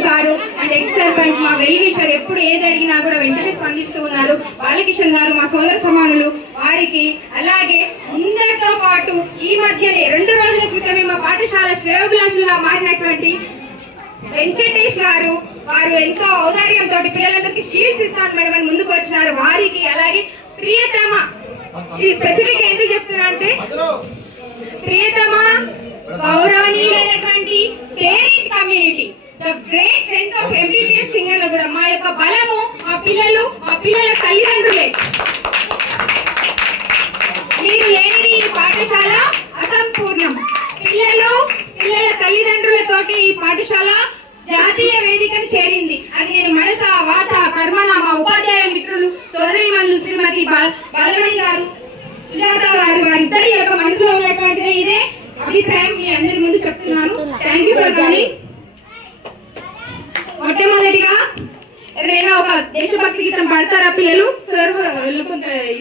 వెంకటేష్ గారు and X sarpanch మా well wisher ఎప్పుడు ఏది అడిగినా కూడా వెంటనే స్పందిస్తూ ఉన్నారు. బాలకిషన్ గారు మా సోదర సమానులు, వారికి అలాగే అందరితో పాటు ఈ మధ్యనే 2 రోజుల క్రితమే మా పాఠశాల శ్రేయోభిలాషులుగా మారినటువంటి వెంకటేష్ గారు, వారు ఎంతో ఔదార్యంతో పిల్లలందరికీ షీల్డ్స్ ఇస్తాను మేడం అని ముందుకు వచ్చినారు. వారికి అలాగే ప్రియతమ, ఇది స్పెసిఫిక్ ఎందుకు చెప్తున్నా అంటే ప్రియతమ గౌరవనీయులైనటువంటి parent community, the great strength of MBBS singer కూడా మా యొక్క బలము మా పిల్లలు, మా పిల్లల తల్లిదండ్రులే. మీరు లేని ఈ పాఠశాల అసంపూర్ణం. పిల్లల తల్లిదండ్రులతోటి ఈ పాఠశాల జాతీయ వేదికను చేరింది. అది నేను మనస వాచ కర్మన మా ఉపాధ్యాయ మిత్రులు సోదరిమణులు శ్రీమతి బాలమణి గారు, సుజాత గారు, వారిద్దరి యొక్క మనసులో ఉన్నటువంటిది ఇదే అభిప్రాయం మీ అందరి ముందు చెప్తున్నాను. Thank you for coming. మొట్టమొదటిగా ఎవరైనా ఒక దేశభక్తి గీతం పాడతారా పిల్లలు?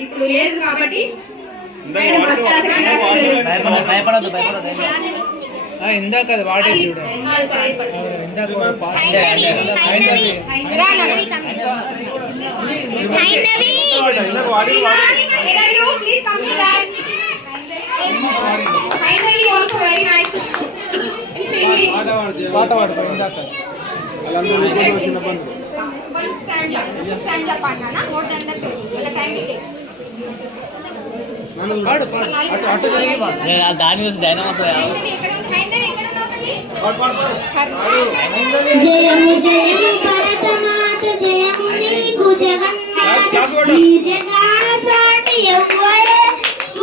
ఇప్పుడు లేదు కాబట్టి ఇందాక అది వాడే చూడ పాట పాడతారు ఇందాక దాని గురించి డైనమాస్ జయము జయము భరతమాత జయము నీకు జగన్నాథ ఈ జగాన సాటి ఎవ్వరే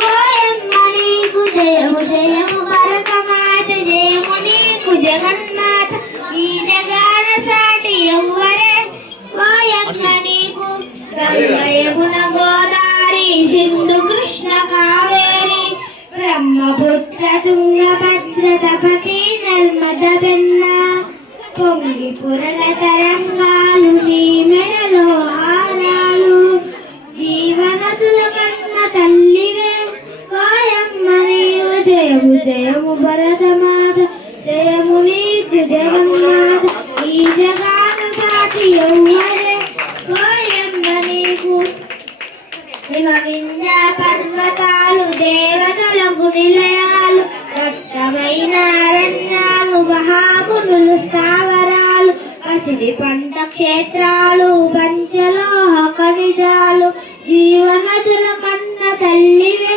ఓయమ్మ నీకు జయము జయము భరతమాత జయము నీకు జగన్నాథ ఈ జగాన సాటి ఎవ్వరే ఓయమ్మ నీకు గంగయమున గోదావరి సింధు కృష్ణ కావేరి బ్రహ్మపుత్ర తుంగభద్ర తపతి నర్మద వెన్న పొంగి పురల తరంగాలు నీ మెడలో హారాలు జీవనతుల కన్న తల్లివే ఓయమ్మ నీవు జయము జయము భరతమాత జయము నీకు జగన్నాథ ఈ జగాన సాటి ఎవ్వరే ఓయమ్మ నీకు హిమవింధ్య పర్వతాలు దేవతలకు నిలయాలు దట్టమైన అరణ్యాలు మహామునులు స్థావరాలు పసిడి పంట క్షేత్రాలు పంచలోహ ఖనిజాలు జీవనదుల కన్న తల్లివే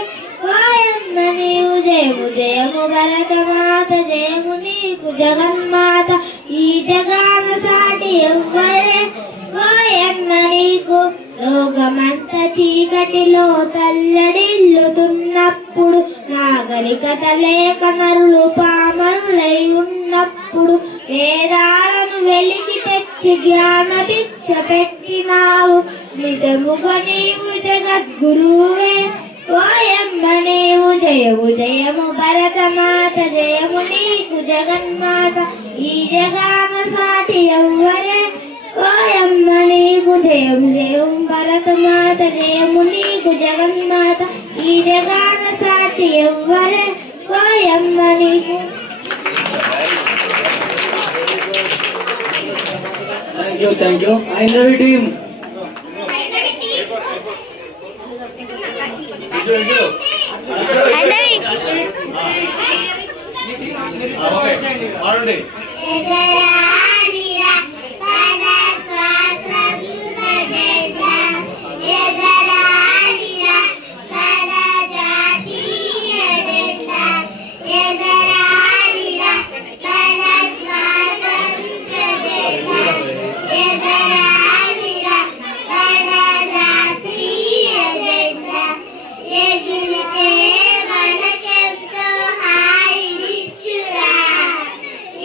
ఓయమ్మ నీవు జయము జయము భరతమాత జయము నీకు జగన్మాత ఈ జగాన సాటి ఎవ్వరే ఓయమ్మ నీకు లోకమంత చీకటిలో తల్లడిల్లుతున్నప్పుడు నాగరికత లేక నరులు పామరులై ఉన్నప్పుడు వేదాలను వెలికి తెచ్చి జ్ఞాన భిక్ష పెట్టినావు నిజముగా నీవు జగద్గురువే ఓయమ్మ నీవు జయము జయము భరతమాత జయము నీకు జగన్మాత ఈ జగాన సాటి ఎవ్వరే ఓయమ్మ నీకు జయము జయము భరతమాత జయము నీకు జగన్మాత ఈ జగాన సాటి ఎవ్వరే ఓయమ్మ నీకు. Thank you. ఐనవి టీమ్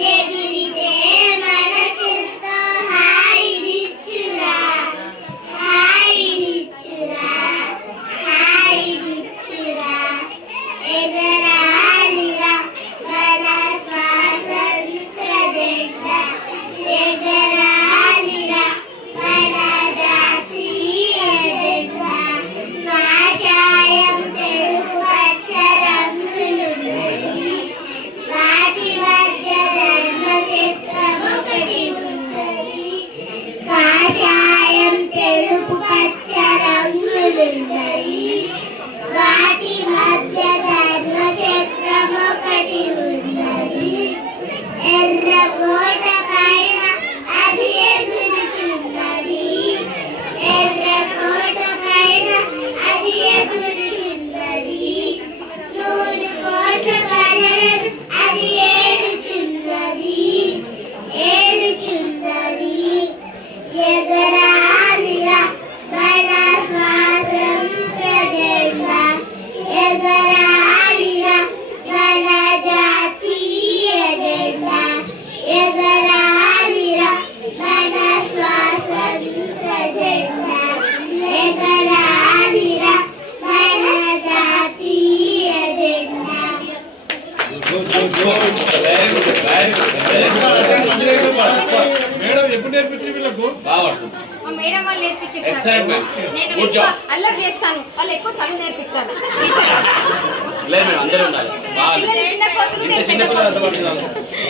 ఎగిరితే నేర్పించి వీళ్ళకు బాగా పడుతుంది. మా మేడం వాళ్ళు నేర్పించేస్తారు. Excellent, ma'am. నేను Good ఎక్కువ job. అల్లరి చేస్తాను, వాళ్ళు ఎక్కువ చదువు నేర్పిస్తారు. లేదు మేడం, అందరూ ఉండాలి. బాగా పిల్లలు చిన్న కోతులు, ఇంత నేను చిన్న పెద్ద పిల్లలు అంత కోతులు. పడుతుంది.